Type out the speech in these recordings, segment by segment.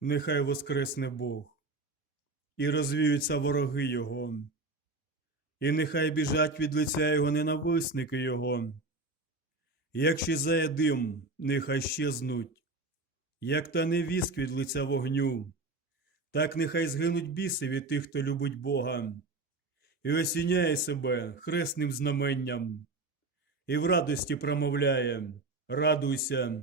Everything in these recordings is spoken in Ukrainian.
нехай воскресне Бог, і розвіються вороги Його, і нехай біжать від лиця Його ненависники Його, як щезає дим, нехай щезнуть, як та невіск від лиця вогню, так нехай згинуть біси від тих, хто любить Бога, і осіняє себе хресним знаменням, і в радості промовляє, радуйся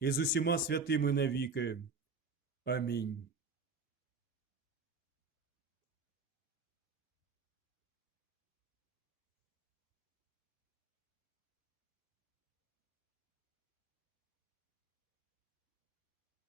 і з усіма святими навіки. Амінь.